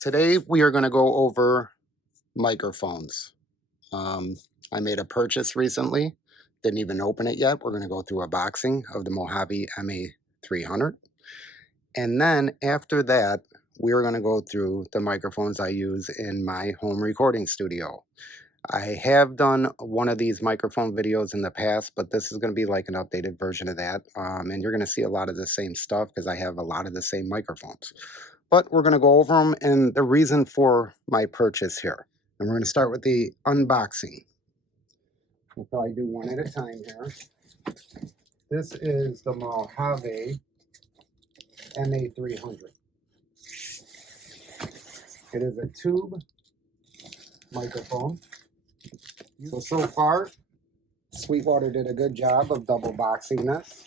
Today we are going to go over microphones. I made a purchase recently, didn't even open it yet. We're going to go through a boxing of the Mojave MA-300. And then after that, we're going to go through the microphones I use in my home recording studio. I have done one of these microphone videos in the past, but this is going to be like an updated version of that. And you're going to see a lot of the same stuff because I have a lot of the same microphones. But we're going to go over them and the reason for my purchase here. And we're going to start with the unboxing. We'll probably do one at a time here. This is the Mojave MA-300. It is a tube microphone. So far, Sweetwater did a good job of double boxing this.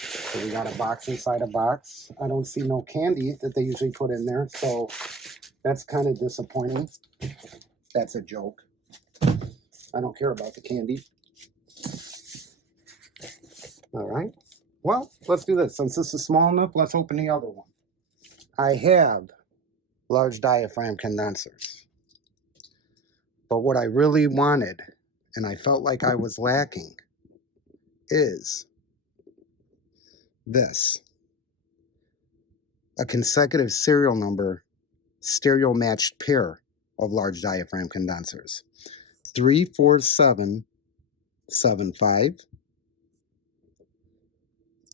So we got a box inside a box. I don't see no candy that they usually put in there, so that's kind of disappointing. That's a joke. I don't care about the candy. All right. Well, let's do this. Since this is small enough, let's open the other one. I have large diaphragm condensers. But what I really wanted, and I felt like I was lacking, is this. A consecutive serial number, stereo matched pair of large diaphragm condensers. 34775,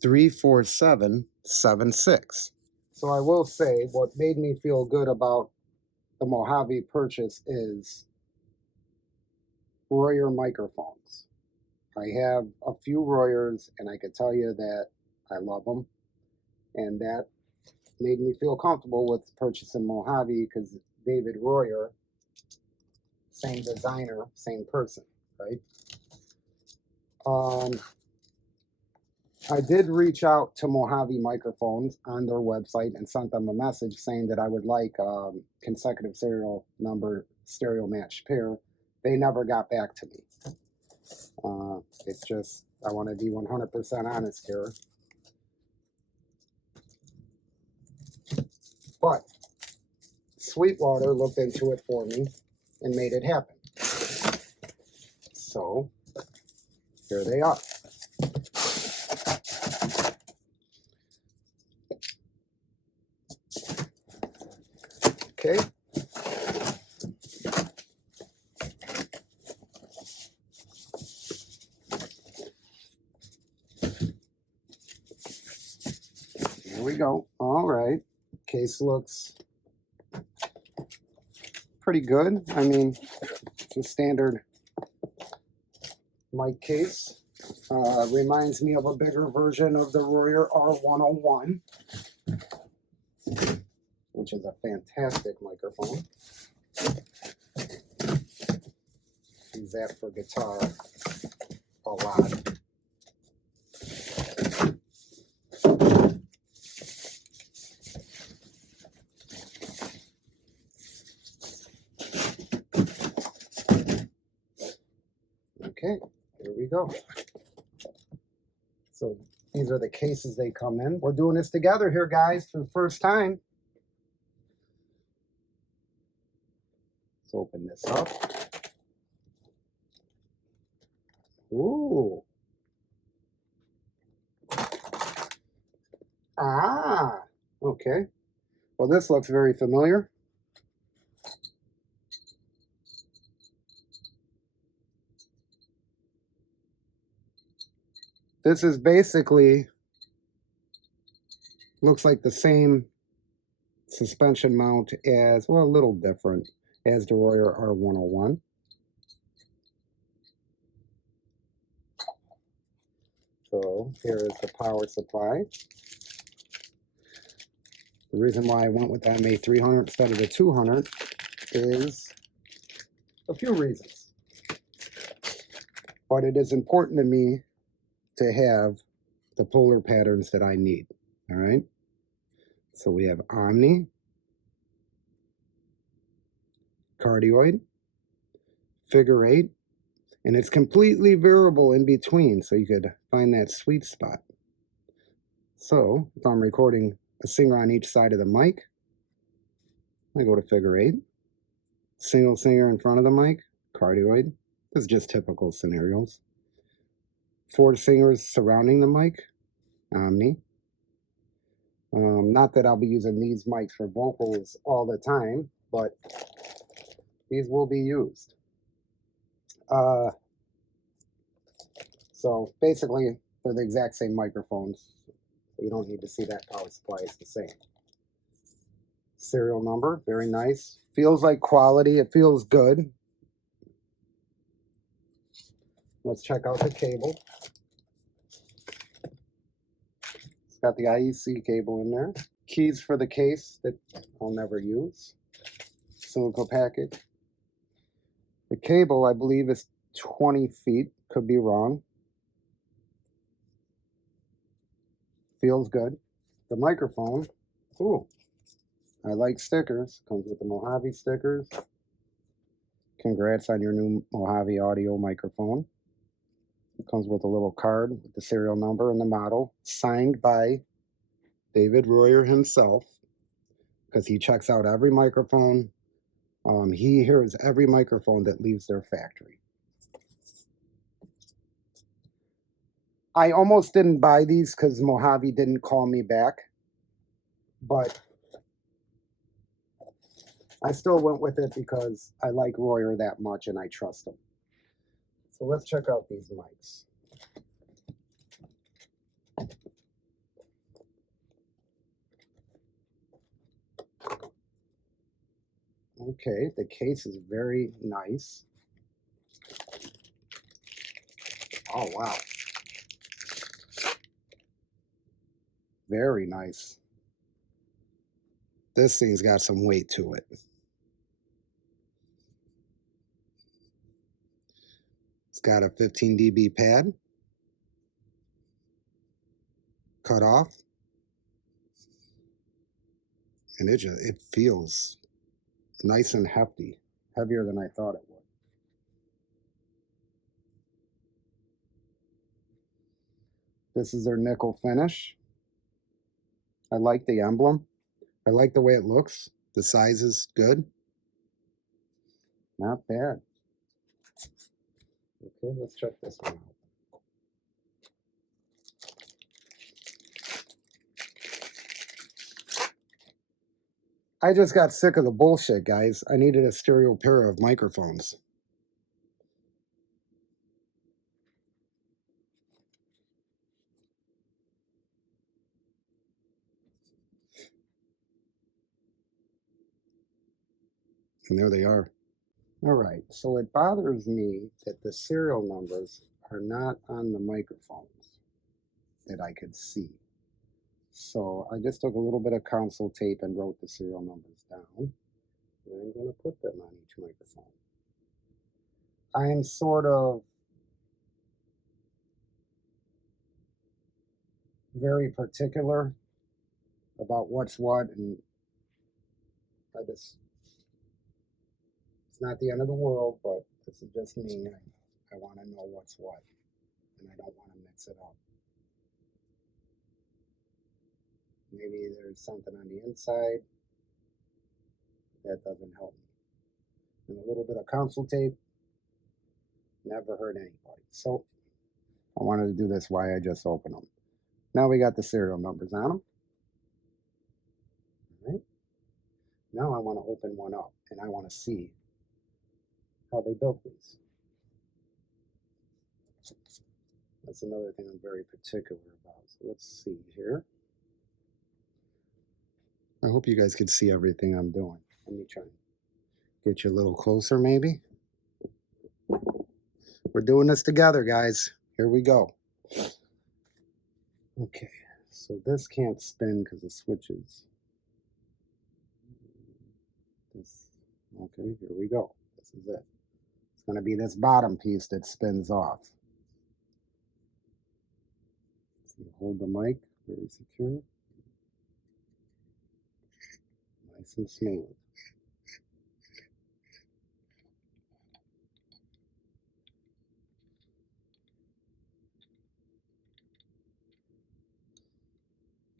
34776. So I will say what made me feel good about the Mojave purchase is Royer microphones. I have a few Royers and I can tell you that I love them, and that made me feel comfortable with purchasing Mojave because David Royer, same designer, same person, right? I did reach out to Mojave Microphones on their website and sent them a message saying that I would like consecutive serial number stereo matched pair. They never got back to me. It's just, I want to be 100% honest here. But Sweetwater looked into it for me and made it happen. So here they are. Okay. Here we go. All right. Case looks pretty good. I mean, it's a standard mic case. Reminds me of a bigger version of the Royer R101, which is a fantastic microphone. Use that for guitar a lot. Okay, here we go. So these are the cases they come in. We're doing this together here, guys, for the first time. Let's open this up. Ooh. Ah, okay. Well, this looks very familiar. This is basically, looks like the same suspension mount as, well, a little different, as the Royer R101. So here is the power supply. The reason why I went with the MA-300 instead of the 200 is a few reasons. But it is important to me to have the polar patterns that I need, all right? So we have Omni, cardioid, figure 8, and it's completely variable in between, so you could find that sweet spot. So if I'm recording a singer on each side of the mic, I go to figure 8. Single singer in front of the mic, cardioid. This is just typical scenarios. 4 singers surrounding the mic, omni. Not that I'll be using these mics for vocals all the time, but these will be used. So basically, they're the exact same microphones. So you don't need to see that power supply is the same. Serial number, very nice. Feels like quality. It feels good. Let's check out the cable. It's got the IEC cable in there. Keys for the case that I'll never use. Silica packet. The cable, I believe, is 20 feet. Could be wrong. Feels good. The microphone. Ooh. I like stickers. Comes with the Mojave stickers. Congrats on your new Mojave audio microphone. It comes with a little card with the serial number and the model, signed by David Royer himself, because he checks out every microphone. He hears every microphone that leaves their factory. I almost didn't buy these because Mojave didn't call me back, but I still went with it because I like Royer that much and I trust him. So let's check out these mics. Okay, the case is very nice. Oh, wow. Very nice. This thing's got some weight to it. It's got a 15 dB pad. Cut off. And it feels nice and hefty. Heavier than I thought it would. This is their nickel finish. I like the emblem. I like the way it looks. The size is good. Not bad. Okay, let's check this one out. I just got sick of the bullshit, guys. I needed a stereo pair of microphones. And there they are. All right, so it bothers me that the serial numbers are not on the microphones that I could see. So I just took a little bit of console tape and wrote the serial numbers down. And I'm going to put them on each microphone. I am sort of very particular about what's what, and it's not the end of the world, but this is just me. I want to know what's what, and I don't want to mix it up. Maybe there's something on the inside that doesn't help me. And a little bit of console tape never hurt anybody. So I wanted to do this while I just opened them. Now we got the serial numbers on them. All right. Now I want to open one up and I want to see how they built these. That's another thing I'm very particular about. So let's see here. I hope you guys can see everything I'm doing. Let me try and get you a little closer maybe. We're doing this together, guys. Here we go. Okay, so this can't spin because of switches. Okay, here we go. This is it. It's going to be this bottom piece that spins off. So you hold the mic very secure. Nice and smooth.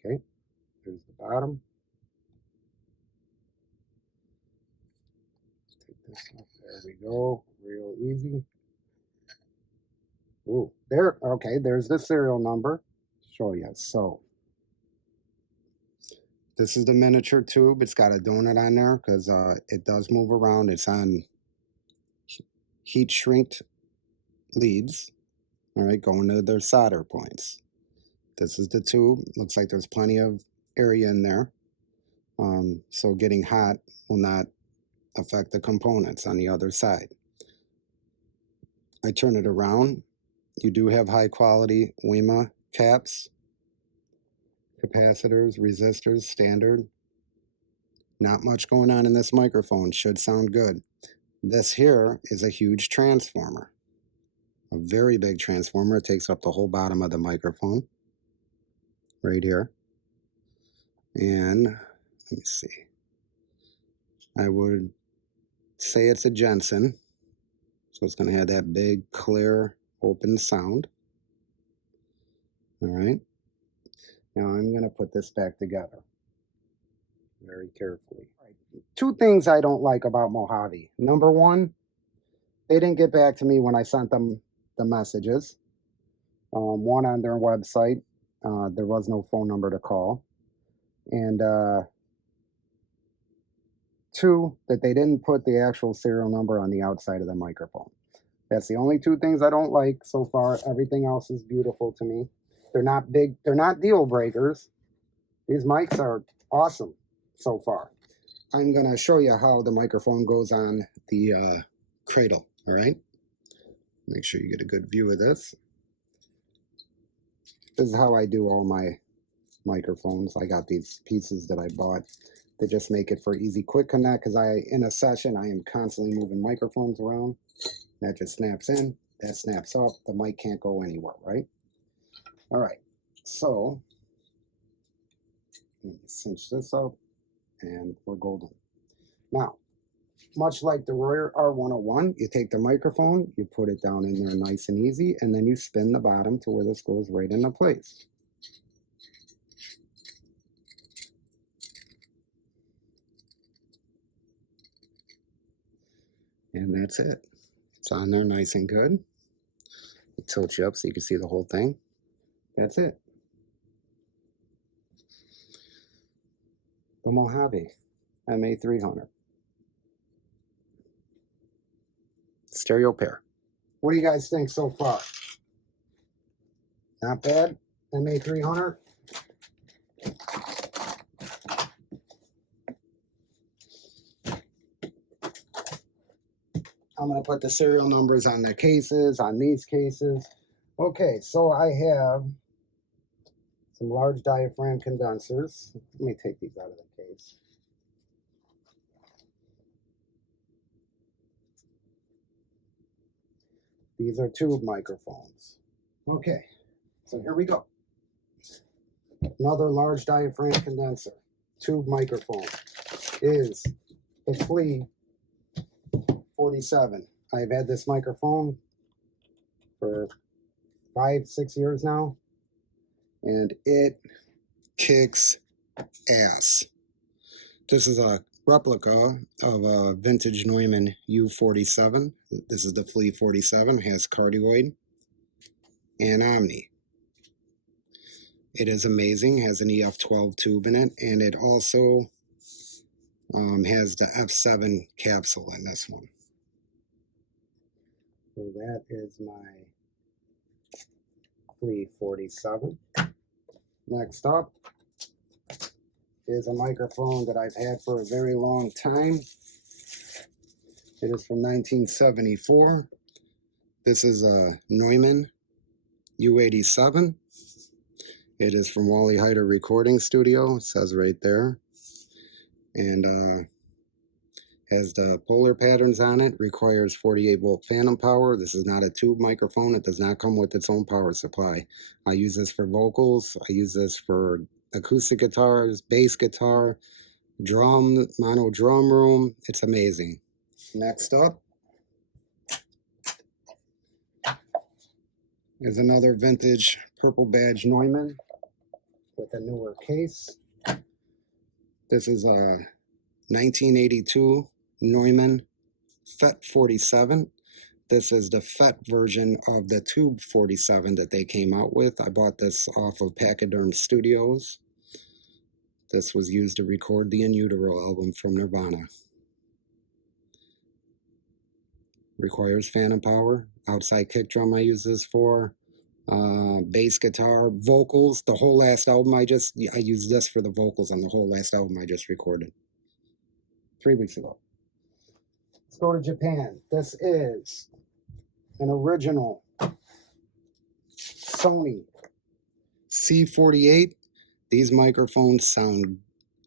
Okay, here's the bottom. Take this off. There we go. Real easy. Ooh, there. Okay, there's the serial number. Show you. So this is the miniature tube. It's got a donut on there because it does move around. It's on heat shrinked leads. All right, going to their solder points. This is the tube. Looks like there's plenty of area in there. So getting hot will not affect the components on the other side. I turn it around. You do have high quality WMA caps, capacitors, resistors, standard. Not much going on in this microphone. Should sound good. This here is a huge transformer. A very big transformer. It takes up the whole bottom of the microphone. Right here. And let me see. I would say it's a Jensen. So it's going to have that big, clear, open sound. All right. Now I'm going to put this back together very carefully. All right. Two things I don't like about Mojave. Number one, they didn't get back to me when I sent them the messages. One, on their website, there was no phone number to call. And two, that they didn't put the actual serial number on the outside of the microphone. That's the only two things I don't like so far. Everything else is beautiful to me. They're not big, they're not deal breakers. These mics are awesome so far. I'm going to show you how the microphone goes on the cradle, all right? Make sure you get a good view of this. This is how I do all my microphones. I got these pieces that I bought that just make it for easy quick connect, because in a session I am constantly moving microphones around. That just snaps in, that snaps up, the mic can't go anywhere, right? All right, so let me cinch this up and we're golden. Now, much like the Riot R101, you take the microphone, you put it down in there nice and easy, and then you spin the bottom to where this goes right into place. And that's it. It's on there nice and good. It tilts you up so you can see the whole thing. That's it. The Mojave MA-300. Stereo pair. What do you guys think so far? Not bad? MA-300? I'm going to put the serial numbers on the cases, on these cases. Okay, so I have some large diaphragm condensers. Let me take these out of the case. These are tube microphones. Okay, so here we go. Another large diaphragm condenser. Tube microphone is the Fane 47. I've had this microphone for 5-6 years now, and it kicks ass. This is a replica of a vintage Neumann U47. This is the Fane 47. It has cardioid and omni. It is amazing. It has an EF12 tube in it, and it also has the F7 capsule in this one. So that is my Fane 47. Next up is a microphone that I've had for a very long time. It is from 1974. This is a Neumann U87. It is from Wally Heider Recording Studio. It says right there. And has the polar patterns on it. Requires 48 volt phantom power. This is not a tube microphone. It does not come with its own power supply. I use this for vocals. I use this for acoustic guitars, bass guitar, drum, mono drum room. It's amazing. Next up is another vintage purple badge Neumann with a newer case. This is a 1982 Neumann FET 47. This is the FET version of the Tube 47 that they came out with. I bought this off of Pachyderm Studios. This was used to record the In Utero album from Nirvana. Requires phantom power. Outside kick drum I use this for. Bass guitar, vocals. The whole last album I used this for the vocals on the whole last album I just recorded 3 weeks ago. Let's go to Japan. This is an original Sony C48. These microphones sound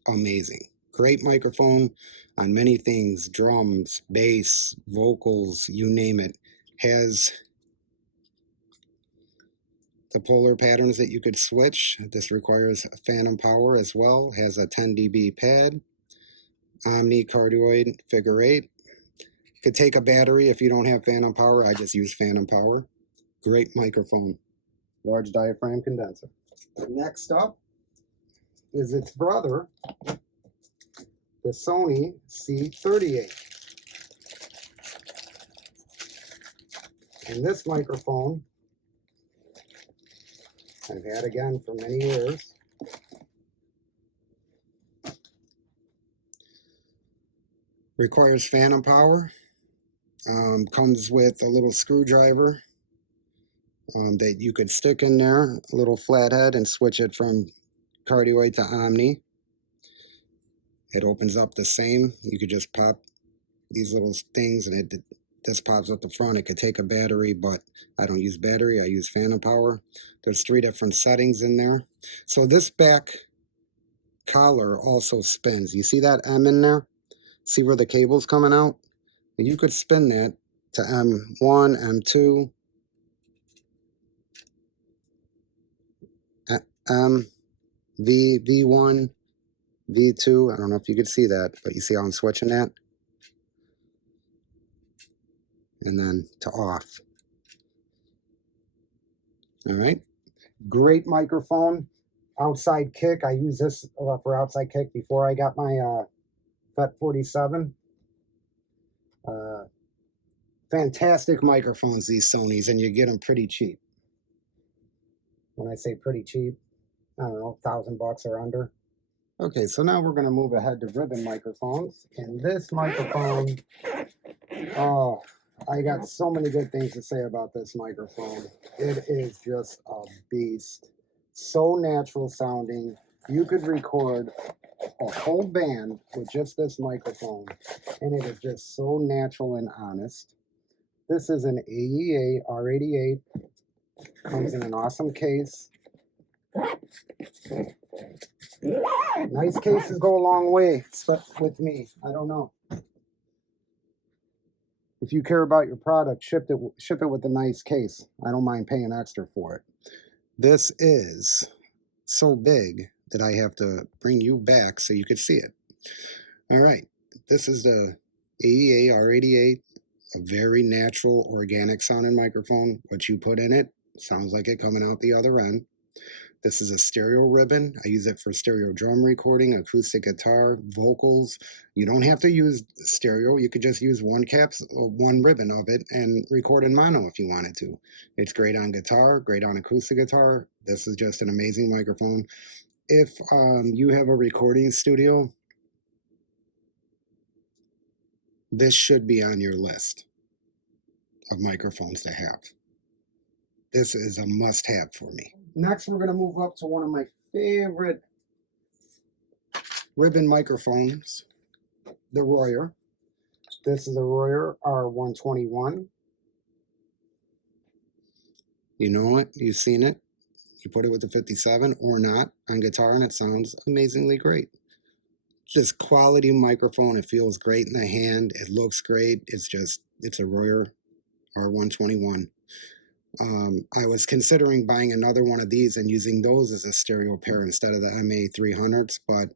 amazing. Great microphone on many things, drums, bass, vocals, you name it. Has the polar patterns that you could switch. This requires phantom power as well. Has a 10 dB pad. Omni cardioid figure 8. Could take a battery if you don't have phantom power. I just use phantom power. Great microphone. Large diaphragm condenser. Next up is its brother, the Sony C38. And this microphone I've had again for many years. Requires phantom power. Comes with a little screwdriver that you could stick in there, a little flathead, and switch it from cardioid to omni. It opens up the same. You could just pop these little things and this pops up the front. It could take a battery, but I don't use battery. I use phantom power. There's 3 different settings in there. So this back collar also spins. You see that M in there? See where the cable's coming out? You could spin that to M1, M2, M, V, V1, V2. I don't know if you could see that, but you see how I'm switching that? And then to off. All right. Great microphone. Outside kick. I use this for outside kick before I got my FET 47. Fantastic microphones, these Sonys, and you get them pretty cheap. When I say pretty cheap, I don't know, $1,000 or under. Okay, so now we're going to move ahead to ribbon microphones. And this microphone, oh, I got so many good things to say about this microphone. It is just a beast. So natural sounding. You could record a whole band with just this microphone, and it is just so natural and honest. This is an AEA R88. Comes in an awesome case. Nice cases go a long way with me. I don't know. If you care about your product, ship it with a nice case. I don't mind paying extra for it. This is so big that I have to bring you back so you could see it. All right, this is the AEA R88, a very natural, organic sounding microphone. What you put in it sounds like it coming out the other end. This is a stereo ribbon. I use it for stereo drum recording, acoustic guitar, vocals. You don't have to use stereo. You could just use one ribbon of it and record in mono if you wanted to. It's great on guitar, great on acoustic guitar. This is just an amazing microphone. If you have a recording studio, this should be on your list of microphones to have. This is a must-have for me. Next, we're going to move up to one of my favorite ribbon microphones, the Riot. This is a Riot R121. You know it, you've seen it. You put it with the 57 or not on guitar, and it sounds amazingly great. Just quality microphone. It feels great in the hand. It looks great. It's a Riot R121. I was considering buying another one of these and using those as a stereo pair instead of the MA-300s, but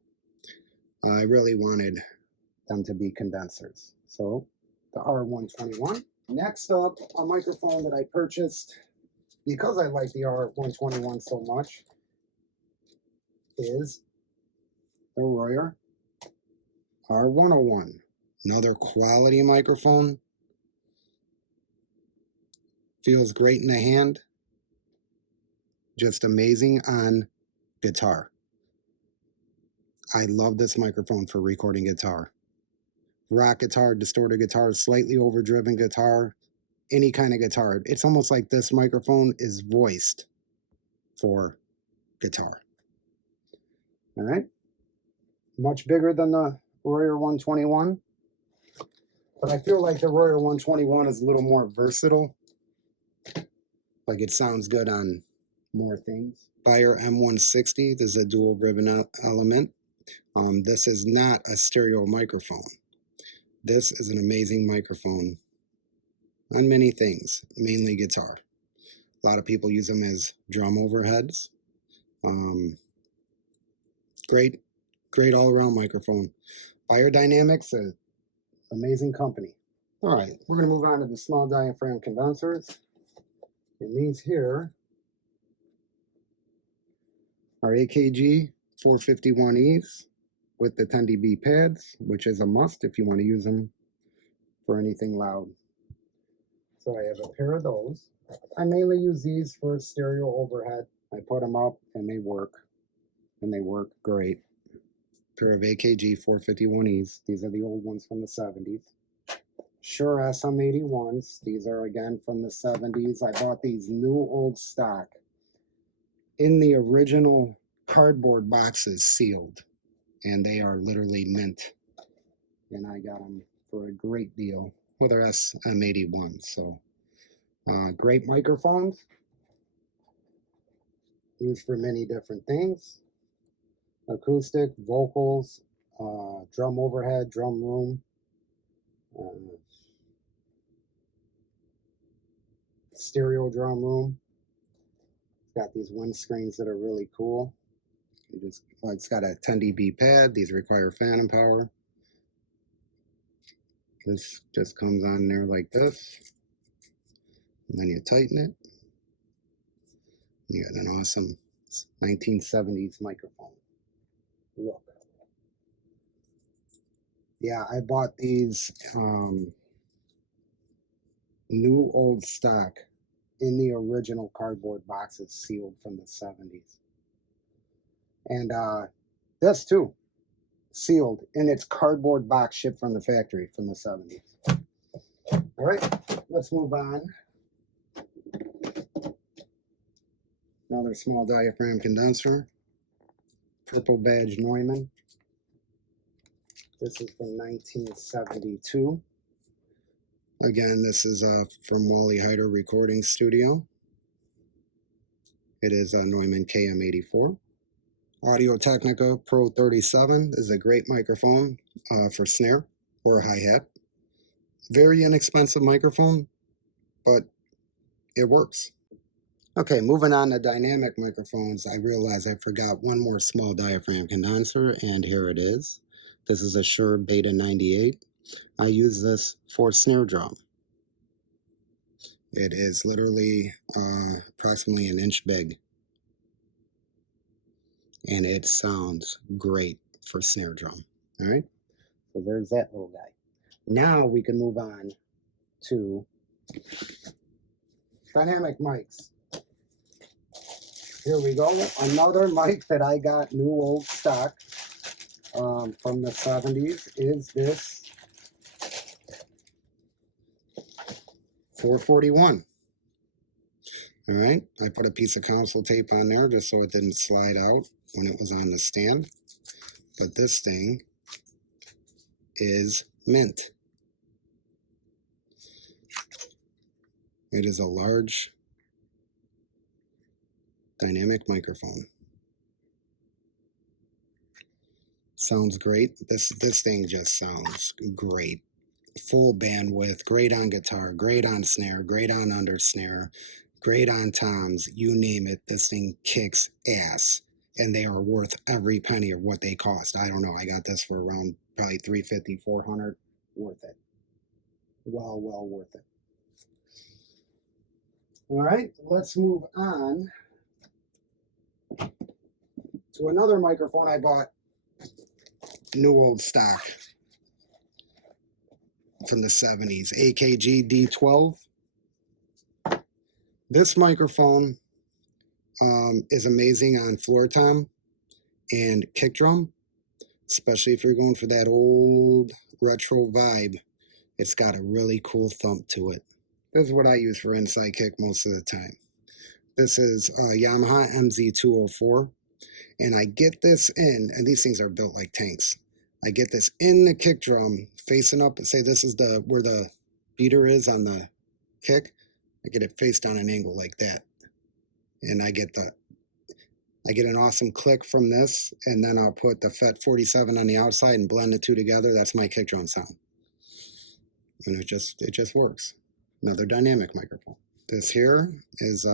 I really wanted them to be condensers. So the R121. Next up, a microphone that I purchased because I like the R121 so much is the Riot R101. Another quality microphone. Feels great in the hand. Just amazing on guitar. I love this microphone for recording guitar. Rock guitar, distorted guitar, slightly overdriven guitar, any kind of guitar. It's almost like this microphone is voiced for guitar. All right. Much bigger than the Royer 121. But I feel like the Royer 121 is a little more versatile. Like it sounds good on more things. Beyer M160. This is a dual ribbon element. This is not a stereo microphone. This is an amazing microphone on many things, mainly guitar. A lot of people use them as drum overheads. Great all-around microphone. Beyer Dynamics, an amazing company. All right, we're going to move on to the small diaphragm condensers. And these here are AKG 451Es with the 10 dB pads, which is a must if you want to use them for anything loud. So I have a pair of those. I mainly use these for stereo overhead. I put them up and they work great. Pair of AKG 451Es. These are the old ones from the 70s. Shure SM81s. These are again from the 70s. I bought these new old stock in the original cardboard boxes, sealed, and they are literally mint. And I got them for a great deal with our SM81. So great microphones, used for many different things: acoustic, vocals, drum overhead, drum room, stereo drum room. Got these windscreens that are really cool. It's got a 10 dB pad. These require phantom power. This just comes on there like this, and then you tighten it. You got an awesome 1970s microphone. Look. Yeah, I bought these new old stock in the original cardboard boxes, sealed from the 70s. And this too, sealed in its cardboard box, shipped from the factory from the 70s. All right, let's move on. Another small diaphragm condenser, purple badge Neumann. This is from 1972. Again, this is from Wally Heider Recording Studio. It is a Neumann KM84. Audio Technica Pro 37 is a great microphone for snare or hi-hat. Very inexpensive microphone, but it works. Okay, moving on to dynamic microphones, I realized I forgot one more small diaphragm condenser, and here it is. This is a Shure Beta 98. I use this for snare drum. It is literally approximately an inch big, and it sounds great for snare drum. All right, so there's that little guy. Now we can move on to dynamic mics. Here we go. Another mic that I got new old stock from the 70s is this 441. All right, I put a piece of console tape on there just so it didn't slide out when it was on the stand. But this thing is mint. It is a large dynamic microphone. Sounds great. This thing just sounds great. Full bandwidth, great on guitar, great on snare, great on under snare, great on toms, you name it. This thing kicks ass, and they are worth every penny of what they cost. I don't know, I got this for around probably $350, $400. Worth it. Well worth it. All right, let's move on to another microphone I bought new old stock from the 70s, AKG D12. This microphone is amazing on floor tom and kick drum, especially if you're going for that old retro vibe. It's got a really cool thump to it. This is what I use for inside kick most of the time. This is Yamaha MZ204, and I get this in, and these things are built like tanks. I get this in the kick drum, facing up, and say this is the where the beater is on the kick. I get it faced on an angle like that, and I get an awesome click from this, and then I'll put the FET 47 on the outside and blend the two together. That's my kick drum sound, and it just works. Another dynamic microphone. This here is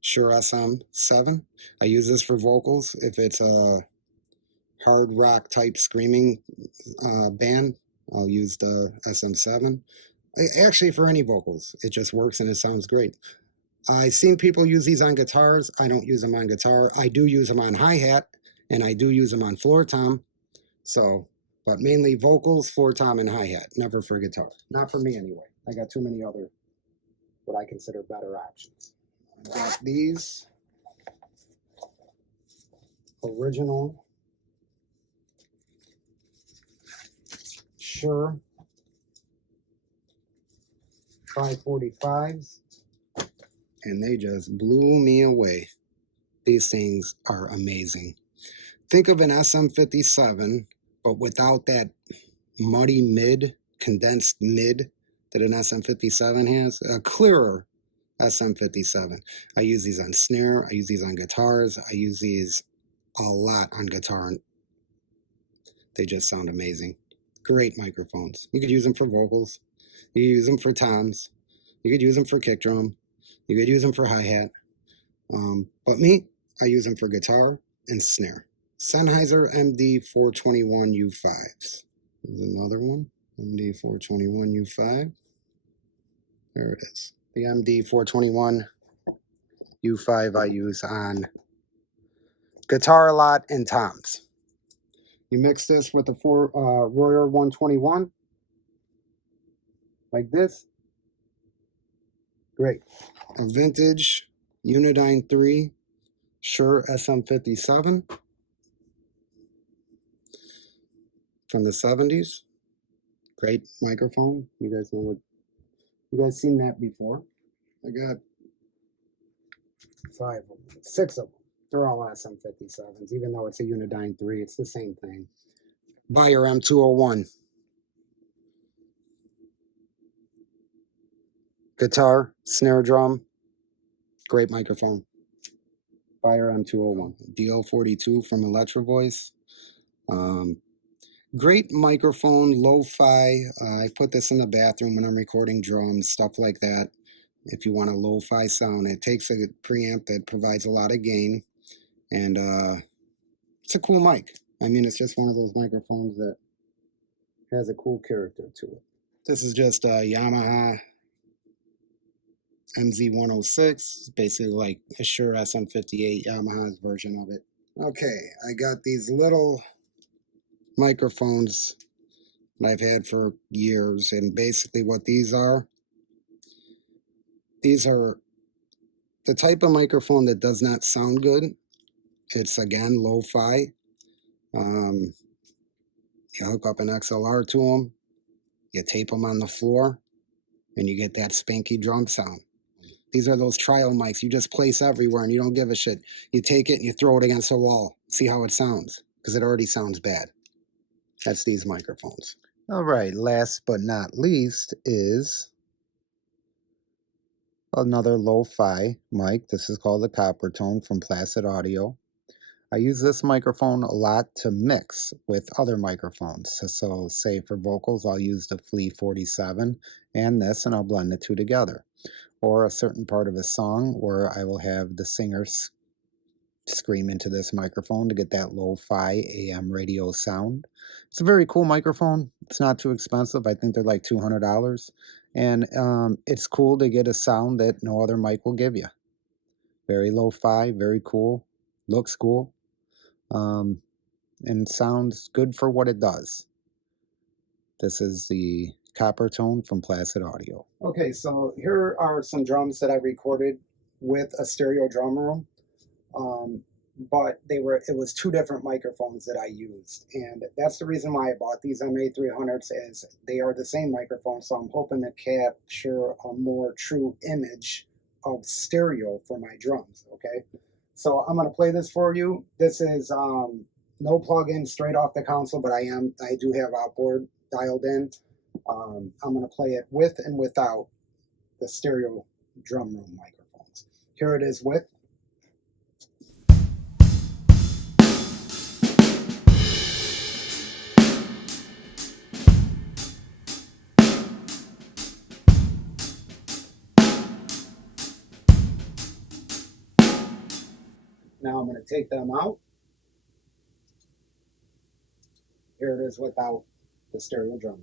Shure SM7. I use this for vocals. If it's a hard rock type screaming band, I'll use the SM7. Actually, for any vocals, it just works and it sounds great. I've seen people use these on guitars. I don't use them on guitar. I do use them on hi-hat, and I do use them on floor tom. So, but mainly vocals, floor tom, and hi-hat. Never for guitar. Not for me anyway. I got too many other, what I consider better options. I got these original Shure 545s, and they just blew me away. These things are amazing. Think of an SM57, but without that muddy mid, condensed mid that an SM57 has. A clearer SM57. I use these on snare. I use these on guitars. I use these a lot on guitar. They just sound amazing. Great microphones. You could use them for vocals. You could use them for toms. You could use them for kick drum. You could use them for hi-hat. But me, I use them for guitar and snare. Sennheiser MD421U5s. There's another one. MD421U5. There it is. The MD421U5 I use on guitar a lot and toms. You mix this with the Royer 121 like this. Great. A vintage Unidyne 3 Shure SM57 from the 70s. Great microphone. You guys know what, you guys seen that before. I got 6 of them. They're all SM57s, even though it's a Unidyne 3, it's the same thing. Buyer M201. Guitar, snare drum, great microphone. Buyer M201. DL42 from Electro Voice. Great microphone, lo-fi. I put this in the bathroom when I'm recording drums, stuff like that. If you want a lo-fi sound, it takes a preamp that provides a lot of gain, and it's a cool mic. I mean, it's just one of those microphones that has a cool character to it. This is just a Yamaha MZ106. It's basically like a Shure SM58, Yamaha's version of it. Okay, I got these little microphones that I've had for years, and basically what these are the type of microphone that does not sound good. It's, again, lo-fi. You hook up an XLR to them, you tape them on the floor, and you get that spanky drum sound. These are those trial mics you just place everywhere and you don't give a shit. You take it and you throw it against a wall, see how it sounds, because it already sounds bad. That's these microphones. All right, last but not least is another lo-fi mic. This is called the Copper Tone from Placid Audio. I use this microphone a lot to mix with other microphones. So say for vocals, I'll use the Flea 47 and this, and I'll blend the two together. Or a certain part of a song where I will have the singers scream into this microphone to get that lo-fi AM radio sound. It's a very cool microphone. It's not too expensive. I think they're like $200. And it's cool to get a sound that no other mic will give you. Very lo-fi, very cool, looks cool, and sounds good for what it does. This is the Copper Tone from Placid Audio. Okay, so here are some drums that I recorded with a stereo drum room. But it was two different microphones that I used, and that's the reason why I bought these MA-300s, is they are the same microphone, so I'm hoping to capture a more true image of stereo for my drums. Okay, so I'm going to play this for you. This is no plug-in, straight off the console, but I do have outboard dialed in. I'm going to play it with and without the stereo drum room microphones. Here it is with. Now I'm going to take them out. Here it is without the stereo drum.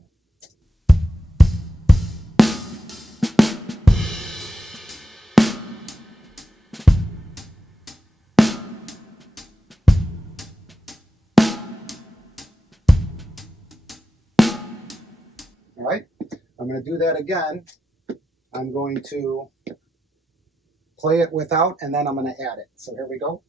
All right, I'm going to do that again. I'm going to play it without, and then I'm going to add it. So here we go.